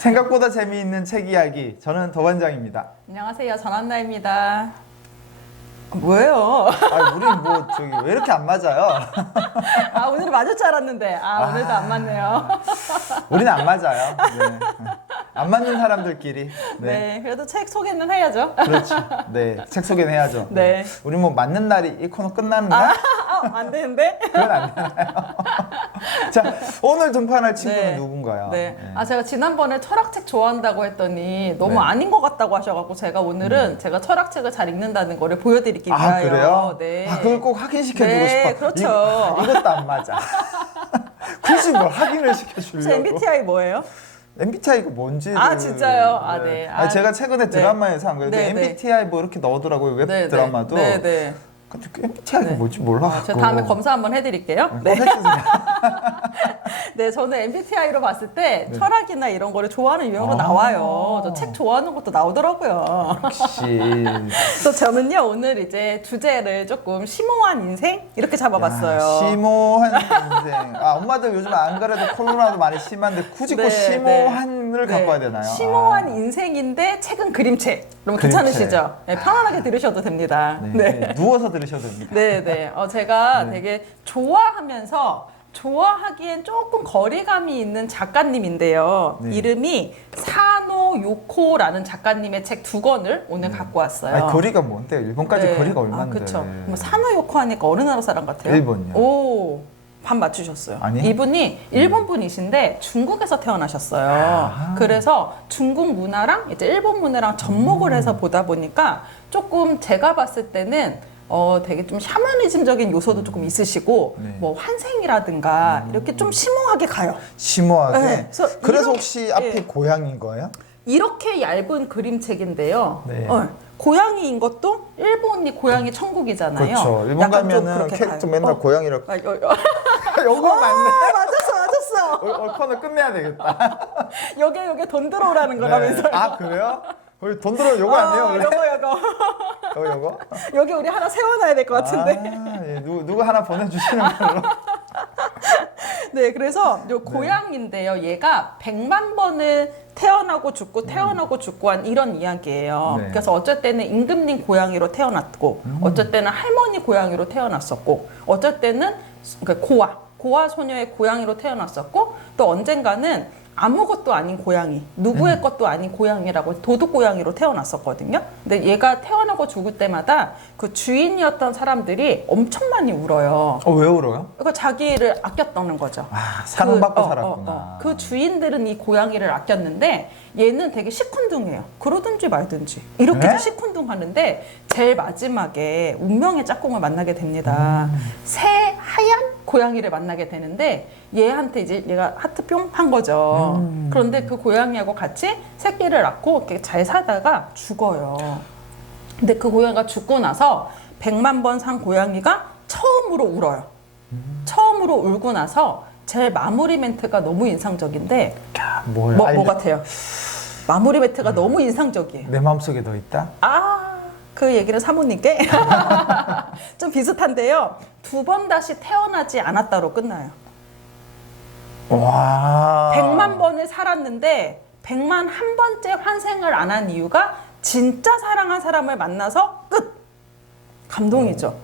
생각보다 재미있는 책 이야기. 저는 더반장입니다. 안녕하세요. 전한나입니다. 뭐예요? 아, 우린 뭐 저기 왜 이렇게 안 맞아요? 아 오늘 맞을 줄 알았는데 아 오늘도 안 맞네요. 우리는 안 맞아요. 네. 안 맞는 사람들끼리. 네. 네. 그래도 책 소개는 해야죠. 그렇죠. 네. 책 소개는 해야죠. 네. 우리 뭐 맞는 날이 이 코너 끝나는 날? 아, 안 되는데? 그건 안 되나요? 자, 오늘 등판할 친구는 네. 누군가요? 네. 아 제가 지난번에 철학책 좋아한다고 했더니 너무 네. 아닌 것 같다고 하셔갖고 제가 오늘은 제가 철학책을 잘 읽는다는 거를 보여드리기 아, 위하여. 그래요? 네. 아, 그걸 꼭 확인시켜주고 네, 싶어. 그렇죠. 이, 이것도 안 맞아. 굳이 뭘 확인을 시켜주려고. MBTI 뭐예요? MBTI가 뭔지 아, 진짜요? 아, 네. 아니, 아, 제가 최근에 네. 드라마에서 한 거예요. 네, 네. MBTI 뭐 이렇게 넣어더라고요. 웹 네, 드라마도. 네, 네. 근데 그 MBTI가 네. 뭔지 몰라. 아, 제가 다음에 검사 한번 해드릴게요. 네. 해주세요. 네, 저는 MBTI로 봤을 때 네. 철학이나 이런 거를 좋아하는 유형으로 아. 나와요. 저 책 좋아하는 것도 나오더라고요. 역시. 또 저는요 오늘 이제 주제를 조금 심오한 인생 이렇게 잡아봤어요. 야, 심오한 인생. 아 엄마들 요즘 안 그래도 코로나도 많이 심한데 굳이 꼭 네, 심오한을 네. 갖고 와야 되나요? 심오한 아. 인생인데 책은 그림책. 그럼. 괜찮으시죠? 네, 편안하게 들으셔도 됩니다. 네. 네, 네. 누워서 들으셔도 됩니다. 네, 네. 어, 제가 네. 되게 좋아하면서 좋아하기엔 조금 거리감이 있는 작가님인데요. 네. 이름이 사노 요코라는 작가님의 책 두 권을 오늘 갖고 왔어요. 아니, 거리가 뭔데요? 일본까지 네. 거리가 아, 얼마인데? 그쵸. 뭐 사노 요코 하니까 어느 나라 사람 같아요? 일본요. 오. 반 맞추셨어요. 아니? 이분이 일본 분이신데 중국에서 태어나셨어요. 아하. 그래서 중국 문화랑 이제 일본 문화랑 접목을 해서 보다 보니까 조금 제가 봤을 때는 어 되게 좀 샤머니즘적인 요소도 조금 있으시고 네. 뭐 환생이라든가 이렇게 좀 심오하게 가요. 심오하게. 네, 그래서 그래서 이런- 혹시 앞에 예. 고양인 거예요? 이렇게 얇은 그림책인데요. 네. 어, 고양이인 것도 일본이 고양이 천국이잖아요. 그렇죠. 일본 약간 좀 가면은 그렇게 캐릭터 가요. 맨날 어. 고양이라고. 아, 여, 여. 요거 맞네. 아, 맞았어, 맞았어. 올, 올 코너 끝내야 되겠다. 여기 여기 돈 들어오라는 거라면서요. 네. 아 그래요? 우리 돈 들어 요거 어, 아니에요 원래? 요거 요거. 요거 요거? 여기 우리 하나 세워놔야 될 것 같은데. 아, 예. 누구 누구 하나 보내주시는 걸로. 네, 그래서 요 고양인데요. 얘가 100만 번을 태어나고 죽고 태어나고 죽고 한 이런 이야기예요. 네. 그래서 어쩔 때는 임금님 고양이로 태어났고, 어쩔 때는 할머니 고양이로 태어났었고, 어쩔 때는 그러니까 고아, 고아 소녀의 고양이로 태어났었고, 또 언젠가는 아무것도 아닌 고양이, 누구의 것도 아닌 고양이라고 도둑 고양이로 태어났었거든요. 근데 얘가 태어나고 죽을 때마다 그 주인이었던 사람들이 엄청 많이 울어요. 어 왜 울어요? 그러니까 자기를 아꼈다는 거죠. 아 사랑받고 그, 어, 살았구나. 어, 어. 그 주인들은 이 고양이를 아꼈는데 얘는 되게 시큰둥해요. 그러든지 말든지 이렇게 네? 시큰둥하는데 제일 마지막에 운명의 짝꿍을 만나게 됩니다. 음. 새 하얀 고양이를 만나게 되는데 얘한테 이제 얘가 하트 뿅 한 거죠. 음. 그런데 그 고양이하고 같이 새끼를 낳고 이렇게 잘 살다가 죽어요. 근데 그 고양이가 죽고 나서 100만 번 산 고양이가 처음으로 울어요. 처음으로 울고 나서 제일 마무리 멘트가 너무 인상적인데 야, 뭘 뭐, 뭐 같아요? 마무리 멘트가 너무 인상적이에요. 내 마음속에 너 있다? 아, 그 얘기는 사모님께 좀 비슷한데요. 두 번 다시 태어나지 않았다로 끝나요. 와. 100만 번을 살았는데 100만 한 번째 환생을 안 한 이유가 진짜 사랑한 사람을 만나서 끝. 감동이죠.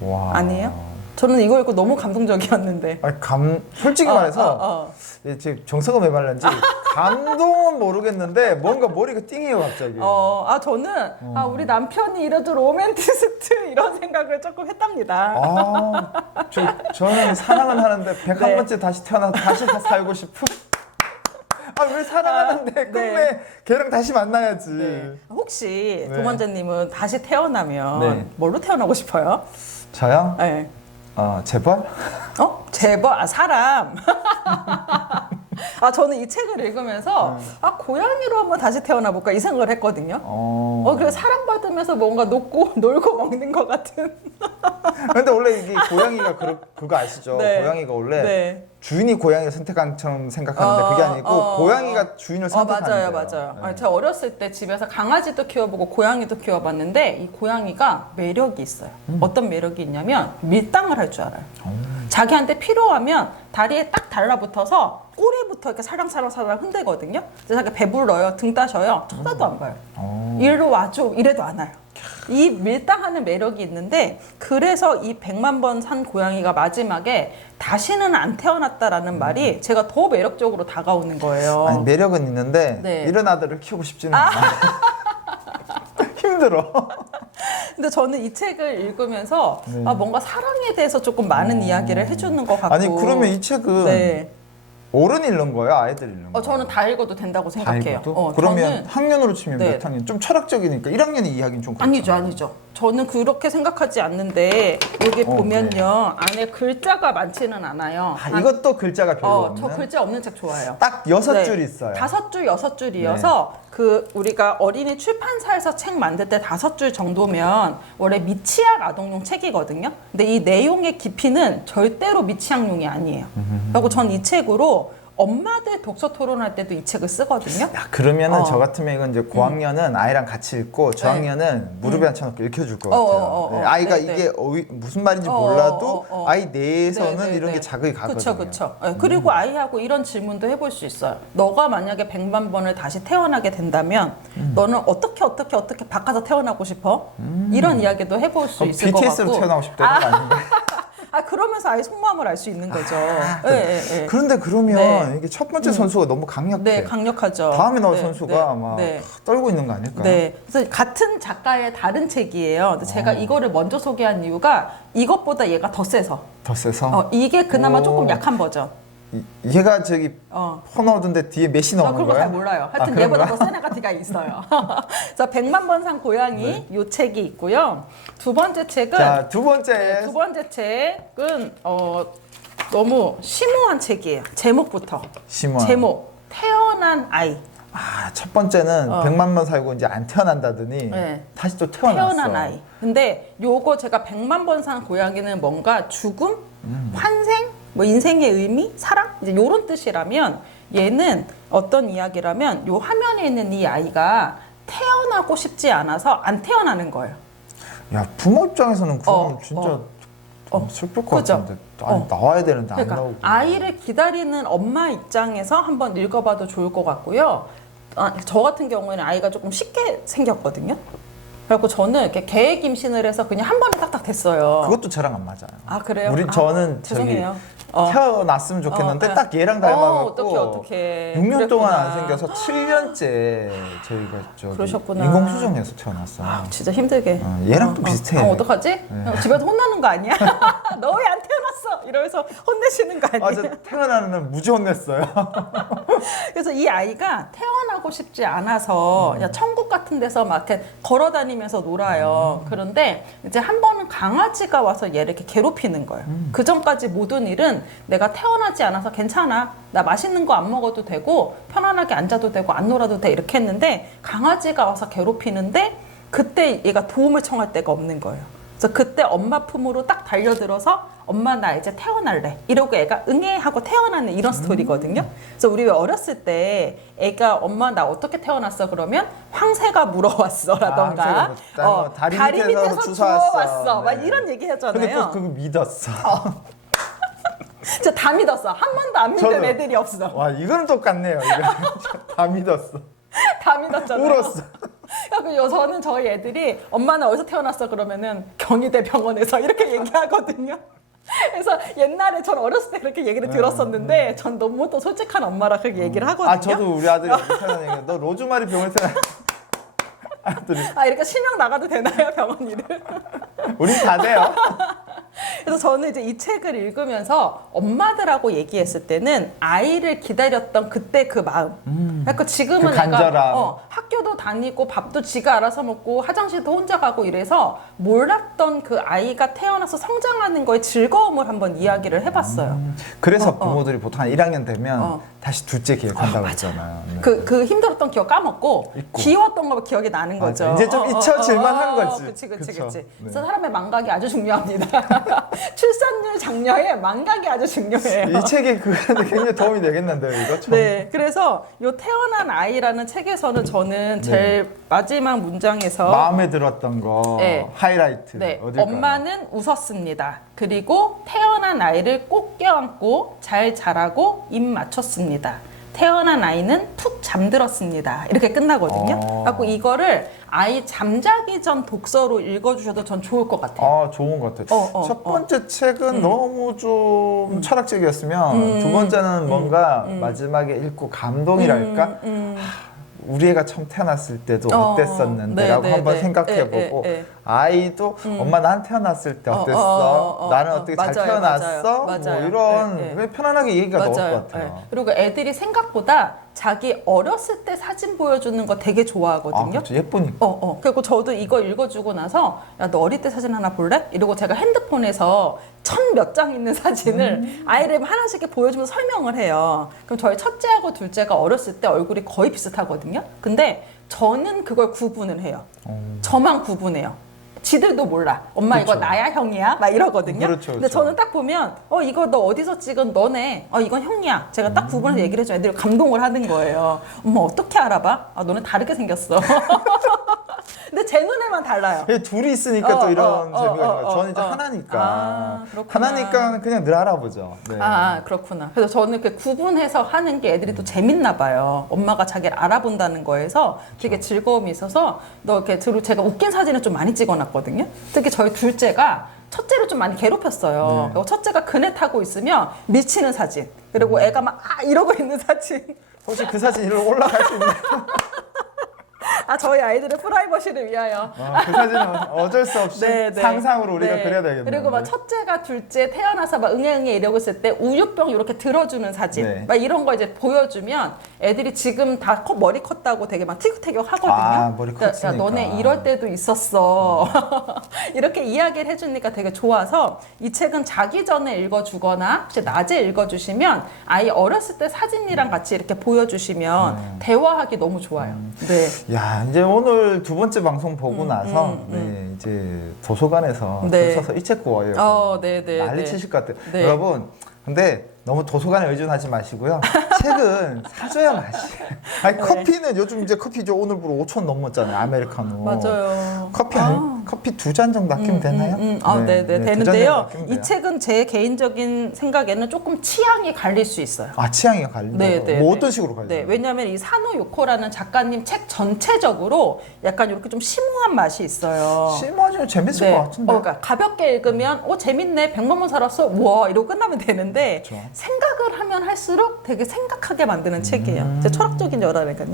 와. 아니에요? 저는 이거 읽고 너무 감동적이었는데. 아니 감 솔직히 어, 말해서 어, 어. 예, 지금 정서가 메말른지 감동은 모르겠는데 뭔가 머리가 띵해요 갑자기. 어, 아 저는 아 우리 남편이 이래도 로맨티스트 이런 생각을 조금 했답니다. 아, 저 저는 사랑은 하는데 101번째 네. 번째 다시 태어나 다시 다 살고 싶은. 아 왜 사랑하는데 아, 꿈에 네. 걔랑 다시 만나야지. 네. 혹시 네. 도만자님은 다시 태어나면 네. 뭘로 태어나고 싶어요? 저요? 네. 어 재벌? 어? 제발 아 사람. 아 저는 이 책을 읽으면서 아 고양이로 한번 다시 태어나 볼까 이 생각을 했거든요. 어. 어 그래 사랑 받으면서 뭔가 녹고 놀고 먹는 것 같은. 근데 원래 이게 고양이가 그, 그거 아시죠? 네. 고양이가 원래 네. 주인이 고양이를 선택한 처럼 생각하는데 어, 그게 아니고 어, 고양이가 주인을 어 선택하는 맞아요 맞아요. 아, 제가 어렸을 때 집에서 강아지도 키워보고 고양이도 키워봤는데 이 고양이가 매력이 있어요. 음. 어떤 매력이 있냐면 밀당을 할 줄 알아요. 자기한테 필요하면 다리에 딱 달라붙어서 꼬리부터 이렇게 살랑살랑살랑 흔들거든요. 그래서 자기 배불러요, 등 따셔요, 쳐다도 안 봐요. 어. 일로 와줘 이래도 안 와요. 이 밀당하는 매력이 있는데 그래서 이 100만 번 산 고양이가 마지막에 다시는 안 태어났다라는 말이 제가 더 매력적으로 다가오는 거예요. 음. 아니 매력은 있는데 어. 네. 이런 아들을 키우고 싶지는 않아. 힘들어. 근데 저는 이 책을 읽으면서 네. 아, 뭔가 사랑에 대해서 조금 많은 어. 이야기를 해주는 것 같고. 아니 그러면 이 책은 네. 어른 읽는 거예요, 아이들 읽는 거예요? 어, 저는 다 읽어도 된다고 다 생각해요. 읽어도? 어, 그러면 저는 학년으로 치면 네. 몇 학년? 좀 철학적이니까 1학년이 이해하기는 좀 아니죠, 그렇잖아요. 아니죠. 저는 그렇게 생각하지 않는데 여기 어, 보면요 안에 글자가 많지는 않아요. 아, 이것도 글자가 별로 어, 없는. 저 글자 없는 책 좋아해요. 딱 여섯 네. 줄 있어요. 네. 다섯 줄, 여섯 줄이어서 그 우리가 어린이 출판사에서 책 만들 때 다섯 줄 정도면 원래 미취학 아동용 책이거든요. 근데 이 내용의 깊이는 절대로 미취학용이 아니에요. 그리고 전 이 책으로 엄마들 독서 토론할 때도 이 책을 쓰거든요. 야, 그러면은 어. 음. 저 같으면 이건 이제 고학년은 아이랑 같이 읽고 저학년은 무릎에 앉혀놓고 읽혀줄 것 네. 어, 같아요. 어, 어, 네, 어. 아이가 네, 이게 어휘- 무슨 말인지 어, 몰라도 어, 어, 어. 아이 내에서는 네, 네, 이런 네. 게 자극이 가거든요. 그쵸. 네, 그리고 아이하고 이런 질문도 해볼 수 있어요. 너가 만약에 백만 번을 다시 태어나게 된다면 음. 너는 어떻게 어떻게 어떻게 바꿔서 태어나고 싶어? 이런 이야기도 해볼 수 있을 것 BTS로 같고. 태어나고 싶다는 거 아닌가? 아 그러면서 아예 속마음을 알 수 있는 거죠. 아, 예, 예, 예. 그런데 그러면 네. 이게 첫 번째 선수가 너무 강력해. 네, 강력하죠. 다음에 나올 네, 선수가 네, 아마 네. 떨고 있는 거 아닐까요? 네. 그래서 같은 작가의 다른 책이에요. 근데 어. 제가 이거를 먼저 소개한 이유가 이것보다 얘가 더 세서. 더 세서 어, 이게 그나마 오. 조금 약한 버전. 이, 얘가 저기 어. 퍼너드인데 뒤에 메시 저 나오는 그런 거 거예요? 잘 몰라요. 아, 하여튼 그런 얘보다 거야? 더센 애가 뒤가 있어요. 그래서 100만 번 산 고양이 네. 요 책이 있고요. 두 번째 책은 자, 두 번째 네, 두 번째 책은 어, 너무 심오한 책이에요. 제목부터. 심원. 제목 태어난 아이. 아, 첫 번째는 어. 100만 번 살고 이제 안 태어난다더니 네. 다시 또 태어났어. 태어난 아이. 근데 요거 제가 100만 번 산 고양이는 뭔가 죽음, 음. 환생, 뭐 인생의 의미, 사랑 이제 요런 뜻이라면 얘는 어떤 이야기라면 요 화면에 있는 이 아이가 태어나고 싶지 않아서 안 태어나는 거예요. 야, 부모 입장에서는 그건 어, 진짜 어. 좀 어. 슬플 것 그죠? 같은데. 아니, 어. 나와야 되는데 안 그러니까 나오고. 아이를 기다리는 엄마 입장에서 한번 읽어봐도 좋을 것 같고요. 아, 저 같은 경우에는 아이가 조금 쉽게 생겼거든요. 그래갖고 저는 이렇게 계획 임신을 해서 그냥 한 번에 딱딱 됐어요. 그것도 저랑 안 맞아요. 아 그래요? 우리 아, 저는 죄송해요. 어. 태어났으면 좋겠는데 어, 딱 얘랑 어, 닮아갖고 어떡해, 어떡해. 6년 동안 안 그랬구나. 생겨서 7년째 저희가 저기 그러셨구나. 인공수정해서 태어났어요. 아, 진짜 힘들게. 어, 얘랑 또 비슷해. 네. 어, 떡하지 집에서 혼나는 거 아니야? 너 왜 안 태어났어? 이러면서 혼내시는 거? 아, 저 태어나는 날 무지 혼냈어요. 그래서 이 아이가 태어나고 싶지 않아서 그냥 천국 같은 데서 막 이렇게 걸어 다니면서 놀아요. 그런데 이제 한 번은 강아지가 와서 얘를 이렇게 괴롭히는 거예요. 그 전까지 모든 일은 내가 태어나지 않아서 괜찮아. 나 맛있는 거 안 먹어도 되고 편안하게 앉아도 되고 안 놀아도 돼 이렇게 했는데 강아지가 와서 괴롭히는데 그때 얘가 도움을 청할 데가 없는 거예요. 그래서 그때 엄마 품으로 딱 달려들어서 엄마 나 이제 태어날래 이러고 애가 응애 하고 태어나는 이런 스토리거든요. 그래서 우리 왜 어렸을 때 애가 엄마 나 어떻게 태어났어 그러면 황새가 물어왔어라던가 아, 뭐 다리 밑에서 주워왔어. 주워왔어 막 네. 이런 얘기 하잖아요. 또 그거 믿었어. 진 짜다 믿었어. 한 번도 안 믿는 저도. 애들이 없어. 와, 이거는 똑같네요. 이거 다 믿었어. 다 믿었잖아요. 울었어. 그래서 저는 저희 애들이 엄마는 어디서 태어났어 그러면은 경희대 병원에서 이렇게 얘기하거든요. 그래서 옛날에 전 어렸을 때 그렇게 얘기를 들었었는데 전 너무 또 솔직한 엄마라 그렇게 얘기를 하거든요. 아, 저도 우리 아들이 태어나니까 너 로즈마리 병원에 태어나. 아들이 아, 이렇게 실명 나가도 되나요 병원 일을? 우린 다 돼요. 그래서 저는 이제 이 책을 읽으면서 엄마들하고 얘기했을 때는 아이를 기다렸던 그때 그 마음. 그러니까 지금은 그. 내가 어, 학교도 다니고 밥도 지가 알아서 먹고 화장실도 혼자 가고 이래서 몰랐던 그 아이가 태어나서 성장하는 거에 즐거움을 한번 이야기를 해봤어요. 그래서 어, 어. 부모들이 보통 한 1학년 되면 어. 다시 둘째 기획한다고 그러잖아요. 네. 그, 그 힘들었던 기억 까먹고 잊고. 귀여웠던 거 기억이 나는 맞아. 거죠. 이제 좀 잊혀질 만한 거지. 그치, 그치, 그쵸. 그치. 네. 그래서 사람의 망각이 아주 중요합니다. 출산율 장려에 망각이 아주 중요해요. 이 책이 그런데 굉장히 도움이 되겠는데요, 이거? 좀. 네, 그래서 요 태어 난 아이라는 책에서는 저는 제일 마지막 문장에서 마음에 들었던 거 네. 하이라이트 네, 어딜까요? 엄마는 웃었습니다. 그리고 태어난 아이를 꼭 껴안고 잘 자라고 입 맞췄습니다. 태어난 아이는 푹 잠들었습니다. 이렇게 끝나거든요. 어. 그래서 이거를 아이 잠자기 전 독서로 읽어주셔도 전 좋을 것 같아요. 아 좋은 것 같아요. 어, 어, 첫 번째 책은 너무 좀 철학적이었으면 음. 두 번째는 뭔가 마지막에 읽고 감동이랄까 음, 음. 우리 애가 처음 태어났을 때도 어, 어땠었는데라고 네, 네, 한번 네. 생각해보고 예, 예, 예. 아이도 엄마 난 태어났을 때 어, 어땠어? 어, 어, 어, 나는 어. 어떻게 잘 맞아요, 태어났어? 맞아요, 뭐 맞아요. 이런 예, 예. 그냥 편안하게 얘기가 나올 것 같아요. 예. 그리고 애들이 생각보다 자기 어렸을 때 사진 보여주는 거 되게 아, 좋아하거든요. 그렇죠. 예쁘니까. 어, 어. 그리고 저도 이거 읽어주고 나서, 야, 너 어릴 때 사진 하나 볼래? 이러고 제가 핸드폰에서 천 몇 장 있는 사진을 아이를 하나씩 이렇게 보여주면서 설명을 해요. 그럼 저희 첫째하고 둘째가 어렸을 때 얼굴이 거의 비슷하거든요. 근데 저는 그걸 구분을 해요. 어. 저만 구분해요. 지들도 몰라. 엄마 이거 그렇죠. 나야 형이야? 막 이러거든요. 그렇죠, 근데 그렇죠. 저는 딱 보면 어 이거 너 어디서 찍은 너네. 어 이건 형이야. 제가 딱 음. 구분해서 얘기를 해줘. 애들이 감동을 하는 거예요. 엄마 어떻게 알아봐? 아 너네 다르게 생겼어. 근데 제 눈에만 달라요. 예, 둘이 있으니까 어, 또 이런 어, 어, 재미가 있는 어, 거예요. 어, 저는 이제 어. 하나니까. 아, 그렇구나. 하나니까 그냥 늘 알아보죠. 네. 아, 그렇구나. 그래서 저는 그 구분해서 하는 게 애들이 또 재밌나 봐요. 엄마가 자기를 알아본다는 거에서 되게 즐거움이 있어서 너 이렇게 들어 제가 웃긴 사진을 좀 많이 찍어놨거든요. 특히 저희 둘째가 첫째를 좀 많이 괴롭혔어요. 네. 그리고 첫째가 그네 타고 있으면 미치는 사진. 그리고 애가 막 아, 이러고 있는 사진. 혹시 그 사진 일로 올라갈 수 있나요? 아, 저희 아이들의 프라이버시를 위하여. 아, 그 사진은 어쩔 수 없이 네, 네. 상상으로 우리가 네. 그려야 되겠네요. 그리고 막 첫째가 둘째 태어나서 막 응애응애 이러고 있을 때 우유병 이렇게 들어주는 사진 네. 막 이런 거 이제 보여주면 애들이 지금 다 커- 머리 컸다고 되게 막 티격태격 하거든요. 아, 머리 야, 야, 컸으니까. 너네 이럴 때도 있었어. 이렇게 이야기를 해주니까 되게 좋아서 이 책은 자기 전에 읽어주거나 혹시 낮에 읽어주시면 아이 어렸을 때 사진이랑 같이 이렇게 보여주시면 음. 대화하기 너무 좋아요. 네. 야 이제 오늘 두 번째 방송 보고 음, 나서 음, 네, 이제 도서관에서 네. 줄 서서 이 책 구워요. 어, 네, 네. 난리 네. 치실 것 같아요. 네. 여러분 근데 너무 도서관에 의존하지 마시고요. 책은 사줘야 맛이에요. 아니 네. 커피는 요즘 이제 커피 저 오늘부로 5천 넘었잖아요. 아메리카노. 맞아요. 커피 아. 한 커피 두 잔 정도 아끼면 음, 되나요? 음, 음. 아, 네, 네, 두잔 되는데요. 정도 아끼면 이. 책은 제 개인적인 생각에는 조금 취향이 갈릴 수 있어요. 아 취향이 갈린다. 네, 네, 뭐 네. 어떤 식으로 갈려요? 네, 왜냐하면 이 사노 요코라는 작가님 책 전체적으로 약간 이렇게 좀 심오한 맛이 있어요. 심하지만 재밌을 것 같은데. 어, 그러니까 가볍게 읽으면 어 재밌네 백만 원 살았어 와 이러고 끝나면 되는데 그렇죠. 생각을 하면 할수록 되게 생각하게 만드는 책이에요. 음. 제 철학적인 여라니까요.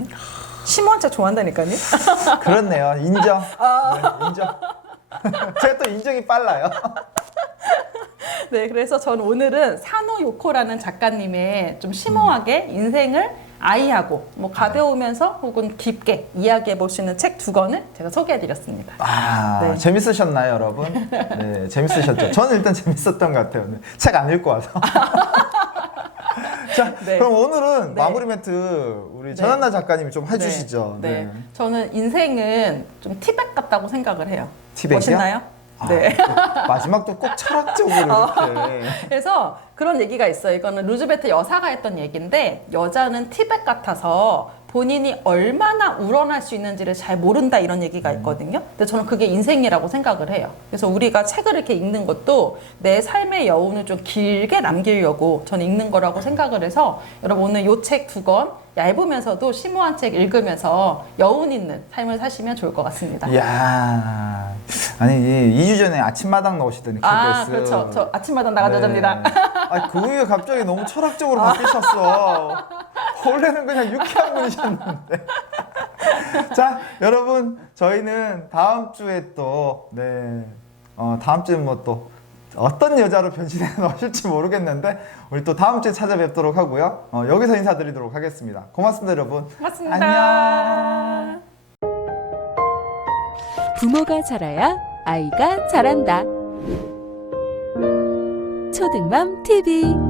심오한 책 좋아한다니까요. 그렇네요. 인정. 아. 네, 인정. 제가 또 인정이 빨라요. 네, 그래서 저는 오늘은 사노 요코라는 작가님의 좀 심오하게 인생을 아이하고 뭐 가벼우면서 혹은 깊게 이야기해 있는 책 두 권을 제가 소개해 드렸습니다. 아, 네. 재밌으셨나요, 여러분? 네, 재밌으셨죠? 저는 일단 재밌었던 것 같아요. 책 안 읽고 와서. 자, 네. 그럼 오늘은 네. 마무리 멘트 우리 전한나 작가님이 좀 해주시죠. 네. 네. 저는 인생은 좀 티백 같다고 생각을 해요. 티백이요? 멋있나요? 아, 네. 또 마지막도 꼭 철학적으로 이렇게. 그래서 그런 얘기가 있어요. 이거는 루즈베트 여사가 했던 얘기인데 여자는 티백 같아서 본인이 얼마나 우러날 수 있는지를 잘 모른다 이런 얘기가 있거든요. 근데 저는 그게 인생이라고 생각을 해요. 그래서 우리가 책을 이렇게 읽는 것도 내 삶의 여운을 좀 길게 남기려고 저는 읽는 거라고 생각을 해서 여러분 오늘 요 책 두 권 얇으면서도 심오한 책 읽으면서 여운 있는 삶을 사시면 좋을 것 같습니다. 이야. 아니, 2주 전에 아침마당 나오시더니 KBS. 아, 그렇죠. 저 아침마다 나간 네. 아, 그 후에 갑자기 너무 철학적으로 바뀌셨어. 원래는 그냥 유쾌한 분이셨는데. 자, 여러분, 저희는 다음 주에 또, 네, 어, 다음 주에 뭐 또, 어떤 여자로 변신해 나오실지 모르겠는데, 우리 또 다음 주에 찾아뵙도록 하고요. 어, 여기서 인사드리도록 하겠습니다. 고맙습니다, 여러분. 고맙습니다. 안녕. 부모가 자라야 아이가 자란다. 초등맘 TV